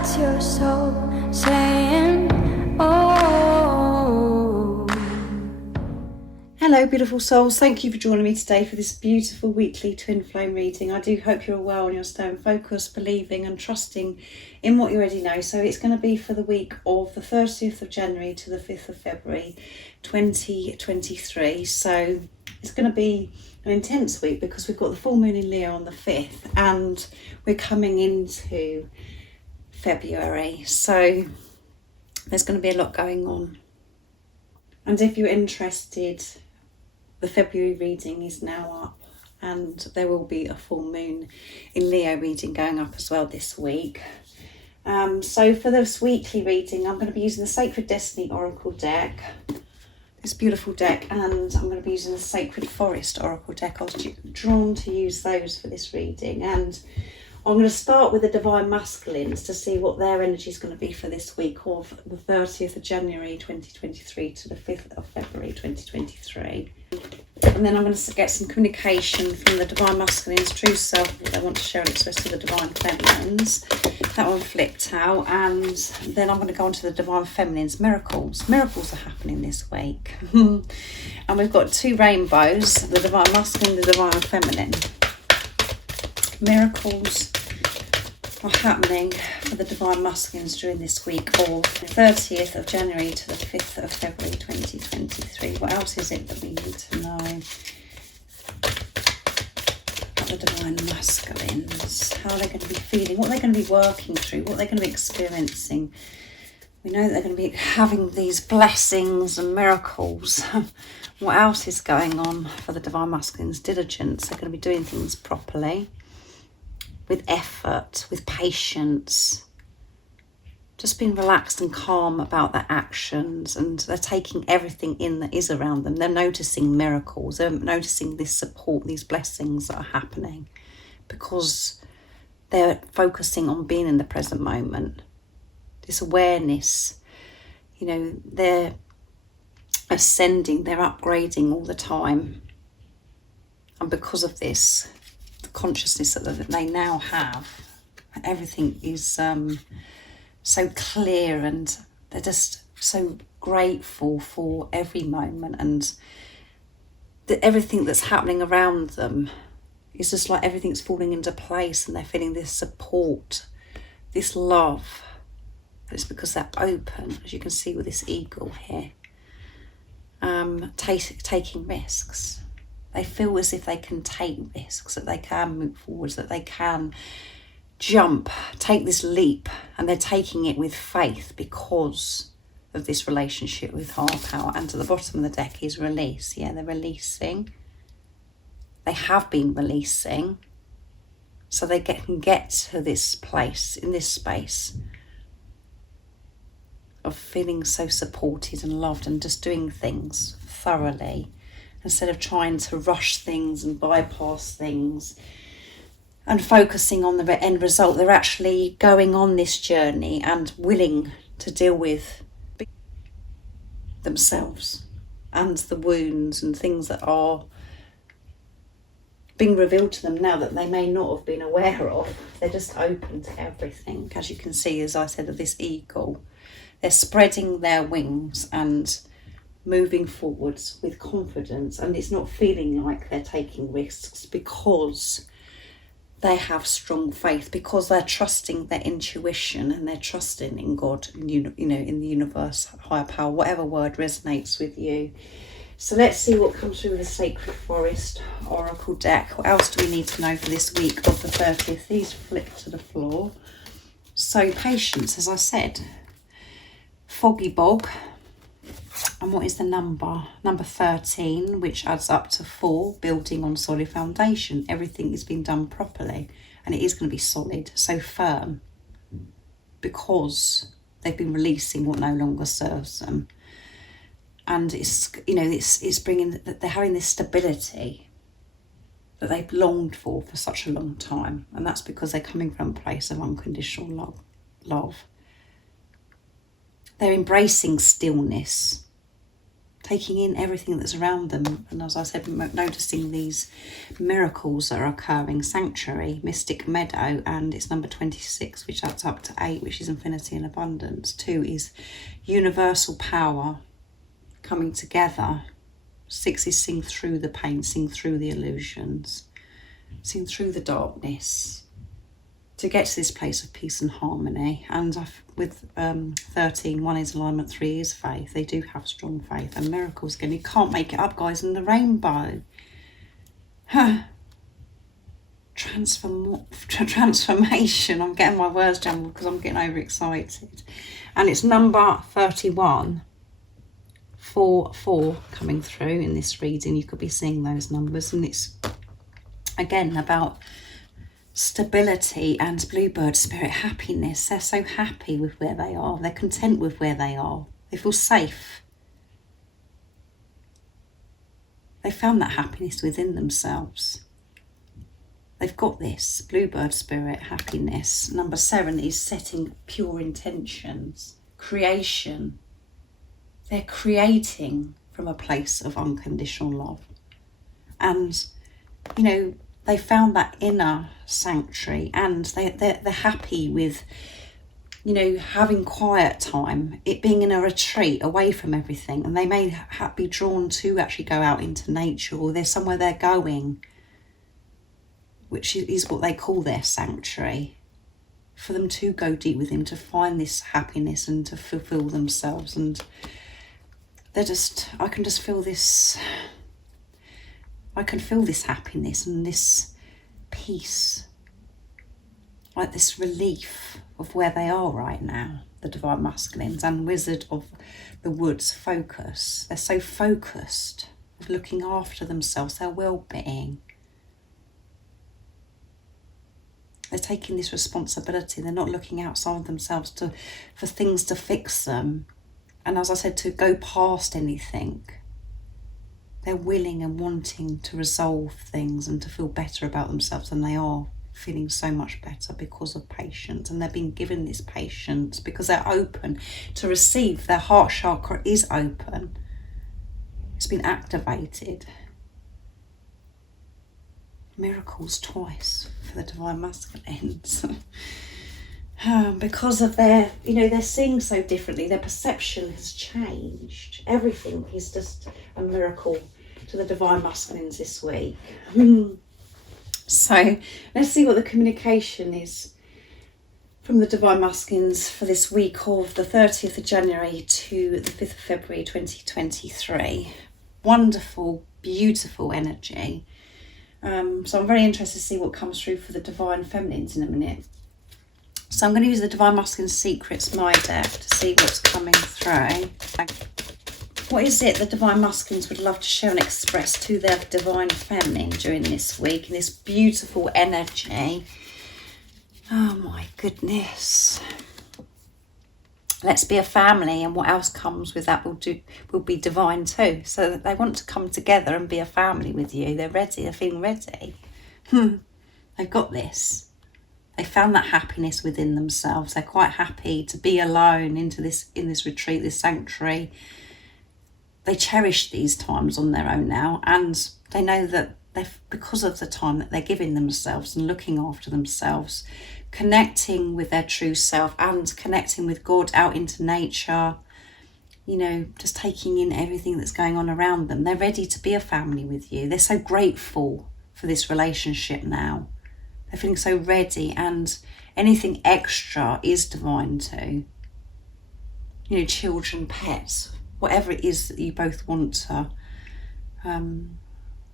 That's your soul saying, oh. Hello beautiful souls, thank you for joining me today for this beautiful weekly twin flame reading. I do hope you're well and you're staying focused, believing and trusting in what you already know. So it's going to be for the week of the 30th of January to the 5th of February 2023. So it's going to be an intense week because we've got the full moon in Leo on the 5th and we're coming into February. So there's going to be a lot going on. And if you're interested, the February reading is now up and there will be a full moon in Leo reading going up as well this week. So for this weekly reading, I'm going to be using the Sacred Destiny Oracle deck, this beautiful deck, and I'm going to be using the Sacred Forest Oracle deck. I was drawn to use those for this reading, and I'm going to start with the Divine Masculines to see what their energy is going to be for this week of the 30th of January 2023 to the 5th of February 2023. And then I'm going to get some communication from the Divine Masculines, true self, what they want to share and express to the Divine Feminines. That one flipped out. And then I'm going to go on to the Divine Feminines, miracles. Miracles are happening this week. And we've got two rainbows, the Divine Masculine and the Divine Feminine. Miracles are happening for the Divine Masculines during this week of the 30th of January to the 5th of February 2023. What else is it that we need to know about the Divine Masculines? How are they going to be feeling? What are they going to be working through? What are they going to be experiencing? We know that they're going to be having these blessings and miracles. What else is going on for the Divine Masculines? Diligence. They're going to be doing things properly, with effort, with patience, just being relaxed and calm about their actions, and they're taking everything in that is around them. They're noticing miracles, they're noticing this support, these blessings that are happening because they're focusing on being in the present moment. This awareness, you know, they're ascending, they're upgrading all the time. And because of this, consciousness that they now have, everything is so clear, and they're just so grateful for every moment, and everything that's happening around them is just like everything's falling into place, and they're feeling this support, this love. And it's because they're open, as you can see with this eagle here, taking risks. They feel as if they can take risks, that they can move forwards, that they can jump, take this leap, and they're taking it with faith because of this relationship with higher power. And to the bottom of the deck is release. Yeah, they're releasing. They have been releasing, so they can get to this place, in this space of feeling so supported and loved and just doing things thoroughly, instead of trying to rush things and bypass things and focusing on the end result. They're actually going on this journey and willing to deal with themselves and the wounds and things that are being revealed to them now that they may not have been aware of. They're just open to everything. As you can see, as I said, of this eagle, they're spreading their wings and moving forwards with confidence, and it's not feeling like they're taking risks because they have strong faith, because they're trusting their intuition and they're trusting in God, you know, in the universe, higher power, whatever word resonates with you. So let's see what comes through with the Sacred Forest Oracle deck. What else do we need to know for this week of the 30th? These flip to the floor. So patience, as I said, foggy bog. And what is the number? Number 13, which adds up to 4, building on solid foundation. Everything is being done properly, and it is going to be solid, so firm, because they've been releasing what no longer serves them. And it's, you know, it's bringing, they're having this stability that they've longed for such a long time, and that's because they're coming from a place of unconditional love. They're embracing stillness. taking in everything that's around them. And as I said, noticing these miracles that are occurring. Sanctuary, Mystic Meadow, and it's number 26, which adds up to 8, which is infinity and abundance. 2 is universal power coming together. 6 is seeing through the pain, seeing through the illusions, seeing through the darkness, to get to this place of peace and harmony. And with 13, 1 is alignment, 3 is faith. They do have strong faith. And miracles, again, you can't make it up, guys. And the rainbow. Transformation. I'm getting my words jumbled because I'm getting overexcited. And it's number 31. 4 coming through in this reading. You could be seeing those numbers. And it's, again, about stability and bluebird spirit, happiness. They're so happy with where they are. They're content with where they are. They feel safe. They found that happiness within themselves. They've got this bluebird spirit, happiness. Number 7 is setting pure intentions, creation. They're creating from a place of unconditional love. And, you know, they found that inner sanctuary, and they're happy with, you know, having quiet time, it being in a retreat away from everything. And they may be drawn to actually go out into nature, or there's somewhere they're going, which is what they call their sanctuary, for them to go deep with him, to find this happiness and to fulfill themselves. And they're just, I can feel this happiness and this peace, like this relief of where they are right now, the divine masculines. And Wizard of the Woods, focus. They're so focused of looking after themselves, their well-being. They're taking this responsibility. They're not looking outside themselves for things to fix them. And as I said, to go past anything. They're willing and wanting to resolve things and to feel better about themselves, and they are feeling so much better because of patience. And they're being given this patience because they're open to receive. Their heart chakra is open. It's been activated. Miracles twice for the divine masculines. Because of their, you know, they're seeing so differently. Their perception has changed. Everything is just a miracle to the divine masculines this week. So let's see what the communication is from the divine masculines for this week of the 30th of January to the 5th of February 2023. Wonderful, beautiful energy. So I'm very interested to see what comes through for the divine feminines in a minute. So I'm going to use the Divine Masculine Secrets, my deck, to see what's coming through. What is it the Divine Masculines would love to share and express to their Divine Feminine during this week, in this beautiful energy? Oh my goodness. Let's be a family, and what else comes with that will be divine too. So that they want to come together and be a family with you. They're ready, they're feeling ready. They've got this. They found that happiness within themselves. They're quite happy to be alone in this retreat, this sanctuary. They cherish these times on their own now, and they know that because of the time that they're giving themselves and looking after themselves, connecting with their true self and connecting with God out into nature, you know, just taking in everything that's going on around them. They're ready to be a family with you. They're so grateful for this relationship now. They're feeling so ready, and anything extra is divine too. You know, children, pets, whatever it is that you both want to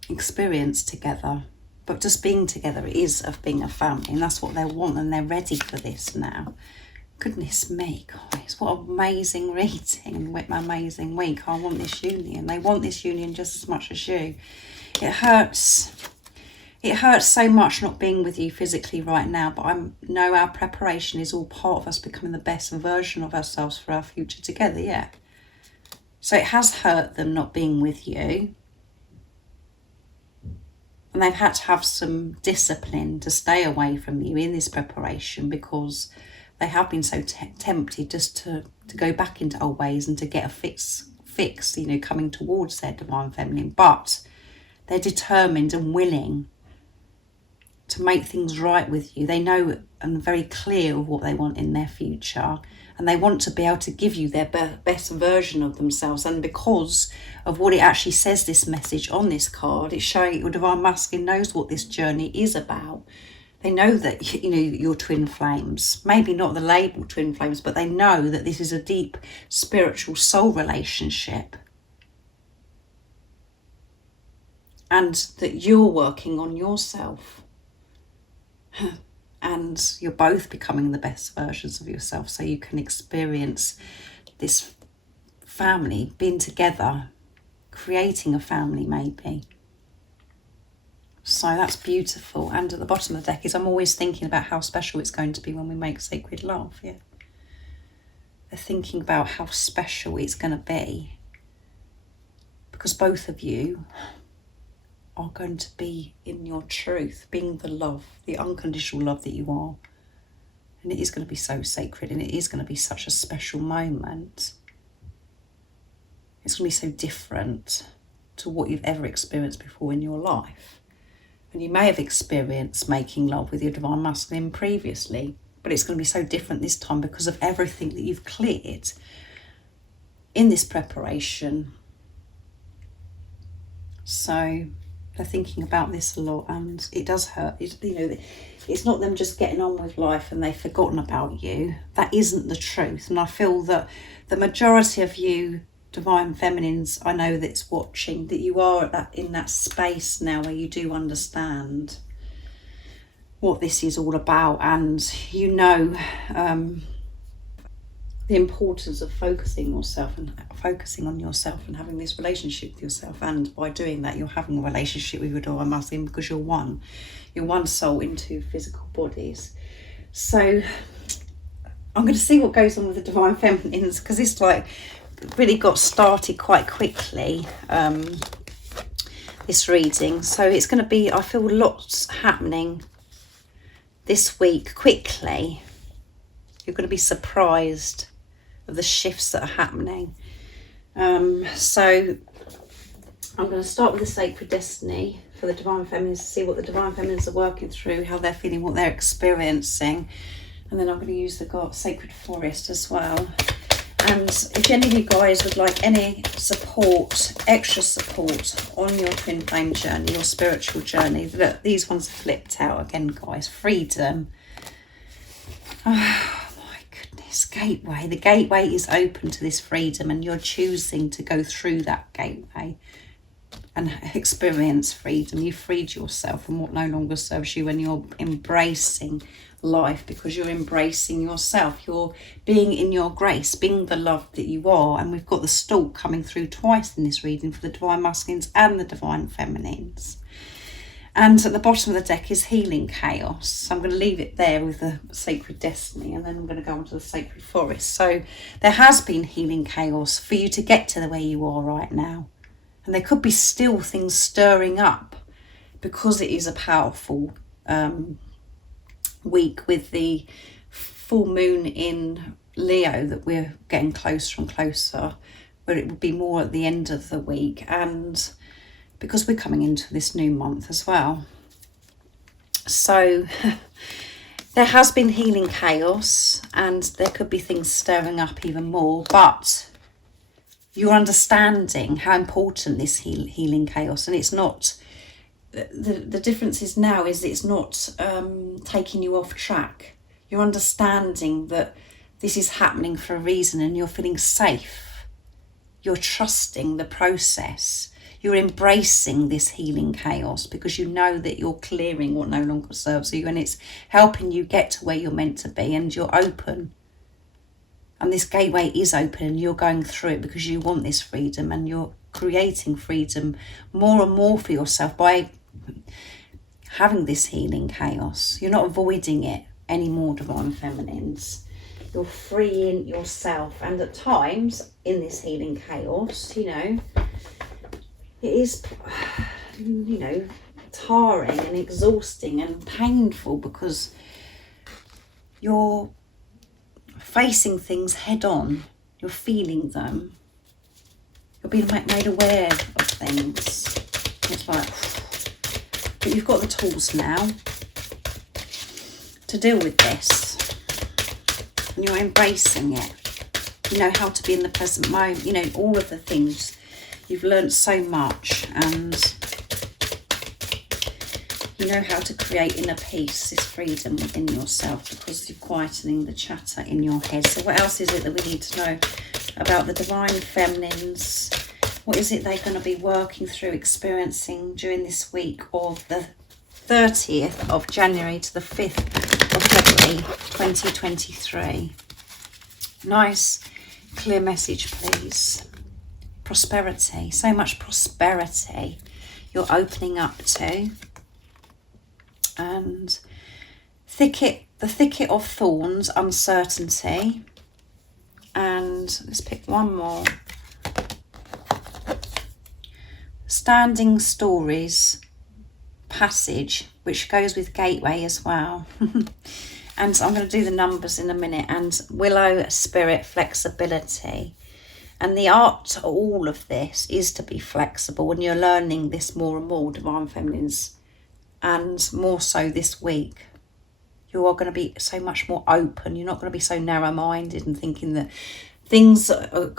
experience together. But just being together is of being a family, and that's what they want, and they're ready for this now. Goodness me, guys, what an amazing reading, what an amazing week. I want this union. They want this union just as much as you. It hurts. It hurts so much not being with you physically right now, but I know our preparation is all part of us becoming the best version of ourselves for our future together, yeah. So it has hurt them not being with you. And they've had to have some discipline to stay away from you in this preparation, because they have been so tempted just to go back into old ways and to get a fix fix, you know, coming towards their divine feminine, but they're determined and willing to make things right with you. They know and very clear of what they want in their future, and they want to be able to give you their best version of themselves. And because of what it actually says, this message on this card, it's showing your divine masculine knows what this journey is about. They know that, you know, you're twin flames, maybe not the label twin flames, but they know that this is a deep spiritual soul relationship, and that you're working on yourself. And you're both becoming the best versions of yourself, so you can experience this family, being together, creating a family maybe. So that's beautiful. And at the bottom of the deck is, I'm always thinking about how special it's going to be when we make sacred love. Yeah, they're thinking about how special it's going to be, because both of you are going to be in your truth, being the love, the unconditional love that you are. And it is going to be so sacred, and it is going to be such a special moment. It's going to be so different to what you've ever experienced before in your life. And you may have experienced making love with your divine masculine previously, but it's going to be so different this time because of everything that you've cleared in this preparation. So they're thinking about this a lot, and it does hurt. It's not them just getting on with life and they've forgotten about you. That isn't the truth. And I feel that the majority of you divine feminines, I know that's watching, that you are in that space now where you do understand what this is all about, and you know the importance of focusing on yourself and having this relationship with yourself. And by doing that, you're having a relationship with your divine masculine, because you're one soul in two physical bodies. So I'm going to see what goes on with the divine feminines, because it's like really got started quite quickly, this reading. So it's going to be, I feel, lots happening this week quickly. You're going to be surprised of the shifts that are happening. So I'm going to start with the sacred destiny for the divine feminines, to see what the divine feminines are working through, how they're feeling, what they're experiencing. And then I'm going to use the sacred forest as well. And if any of you guys would like any support, extra support on your twin flame journey, your spiritual journey, look, these ones are flipped out again, guys. Freedom. Oh my goodness. Gateway. The gateway is open to this freedom, and you're choosing to go through that gateway and experience freedom. You freed yourself from what no longer serves you, and you're embracing life because you're embracing yourself. You're being in your grace, being the love that you are. And we've got the stalk coming through twice in this reading for the divine masculines and the divine feminines. And at the bottom of the deck is healing chaos. So I'm going to leave it there with the sacred destiny, and then I'm going to go on to the sacred forest. So there has been healing chaos for you to get to where you are right now. And there could be still things stirring up, because it is a powerful week with the full moon in Leo that we're getting closer and closer, but it would be more at the end of the week, and because we're coming into this new month as well. So there has been healing chaos, and there could be things stirring up even more, but you're understanding how important this healing chaos, and it's not, the difference is now is it's not taking you off track. You're understanding that this is happening for a reason, and you're feeling safe. You're trusting the process. You're embracing this healing chaos because you know that you're clearing what no longer serves you, and it's helping you get to where you're meant to be, and you're open. And this gateway is open, and you're going through it because you want this freedom, and you're creating freedom more and more for yourself by having this healing chaos. You're not avoiding it anymore, divine feminines. You're freeing yourself, and at times in this healing chaos, it is, tiring and exhausting and painful, because you're facing things head on. You're feeling them, You're being made aware of things. It's like, but you've got the tools now to deal with this. And you're embracing it. You know how to be in the present moment. You know, all of the things. You've learned so much, and you know how to create inner peace, this freedom within yourself, because you're quietening the chatter in your head. So what else is it that we need to know about the divine feminines? What is it they're going to be working through, experiencing during this week of the 30th of January to the 5th of February 2023? Nice, clear message, please. Prosperity, so much prosperity you're opening up to. And the thicket of thorns, uncertainty. And let's pick one more. Standing stories, passage, which goes with gateway as well. And I'm going to do the numbers in a minute. And willow, spirit, flexibility. And the art to all of this is to be flexible. And you're learning this more and more, divine feminines. And more so this week, you are going to be so much more open. You're not going to be so narrow-minded and thinking that things,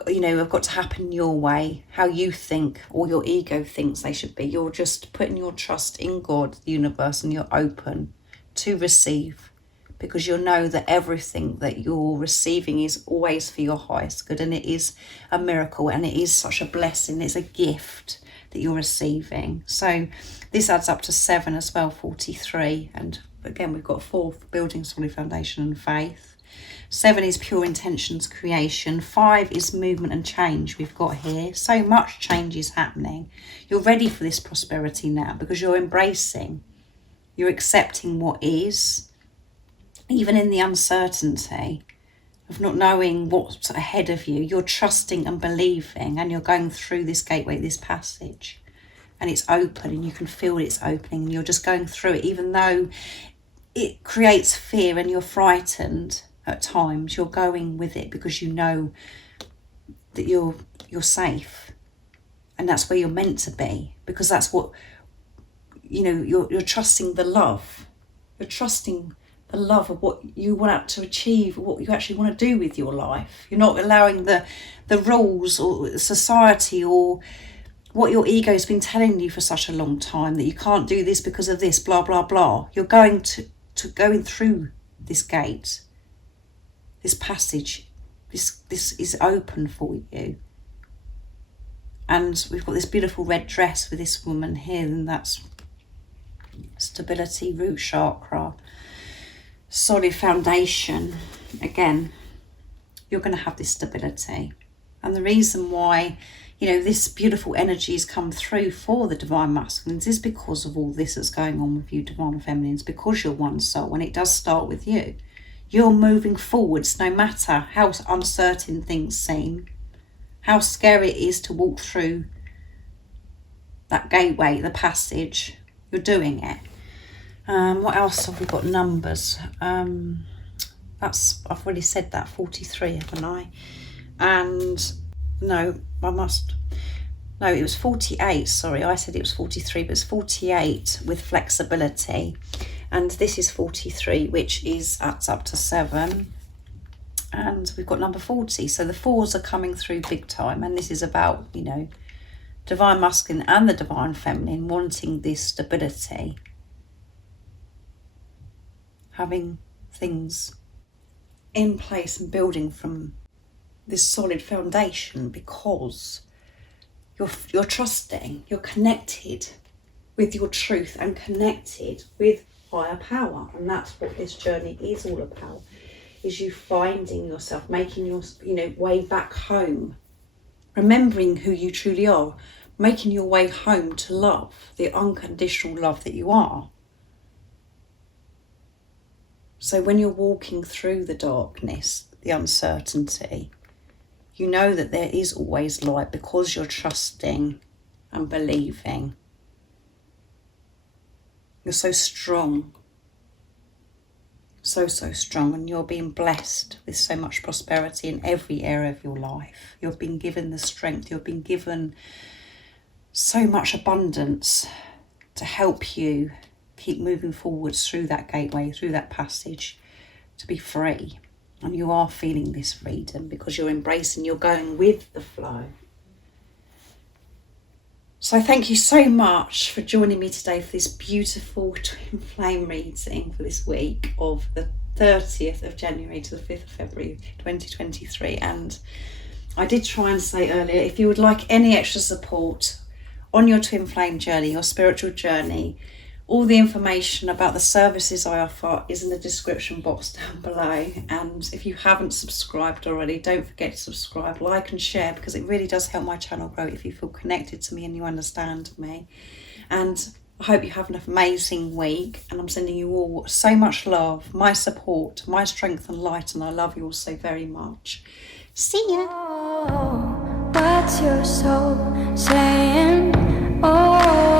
you know, have got to happen your way, how you think or your ego thinks they should be. You're just putting your trust in God, the universe, and you're open to receive, because you'll know that everything that you're receiving is always for your highest good, and it is a miracle, and it is such a blessing. It's a gift that you're receiving. So this adds up to 7 as well, 43. And again, we've got 4, building solid foundation and faith. 7 is pure intentions, creation. 5 is movement and change. We've got here so much change is happening. You're ready for this prosperity now, because you're embracing, you're accepting what is, even in the uncertainty of not knowing what's ahead of you. You're trusting and believing, and you're going through this gateway, this passage, and it's open, and you can feel it's opening, and you're just going through it, even though it creates fear and you're frightened at times. You're going with it because you know that you're safe, and that's where you're meant to be, because that's what, you know, you're trusting the love. You're trusting the love of what you want to achieve, what you actually want to do with your life. You're not allowing the rules or society or what your ego's been telling you for such a long time, that you can't do this because of this, blah, blah, blah. You're going going through this gate, this passage. This is open for you. And we've got this beautiful red dress with this woman here, and that's stability, root chakra, solid foundation. Again, you're going to have this stability. And the reason why, you know, this beautiful energy has come through for the divine masculines is because of all this that's going on with you, divine feminines, because you're one soul, and it does start with you. You're moving forwards no matter how uncertain things seem, how scary it is to walk through that gateway, the passage. You're doing it. What else have we got? Numbers. I've already said that, 43, haven't I? And no, it was 48, sorry, I said it was 43, but it's 48 with flexibility. And this is 43, which adds up to 7. And we've got number 40. So the 4s are coming through big time. And this is about, you know, divine masculine and the divine feminine wanting this stability. Having things in place and building from this solid foundation, because you're trusting, you're connected with your truth and connected with higher power. And that's what this journey is all about, is you finding yourself, making your, you know, way back home, remembering who you truly are, making your way home to love, the unconditional love that you are. So when you're walking through the darkness, the uncertainty, you know that there is always light, because you're trusting and believing. You're so strong, so strong, and you're being blessed with so much prosperity in every area of your life. You've been given the strength, you've been given so much abundance to help you keep moving forwards through that gateway, through that passage, to be free. And you are feeling this freedom because you're embracing, you're going with the flow. So thank you so much for joining me today for this beautiful twin flame reading for this week of the 30th of January to the 5th of February 2023. And I did try and say earlier, if you would like any extra support on your twin flame journey, your spiritual journey, all the information about the services I offer is in the description box down below. And if you haven't subscribed already, don't forget to subscribe, like and share, because it really does help my channel grow if you feel connected to me and you understand me. And I hope you have an amazing week, and I'm sending you all so much love, my support, my strength and light, and I love you all so very much. See ya! Oh, what's your soul saying? Oh.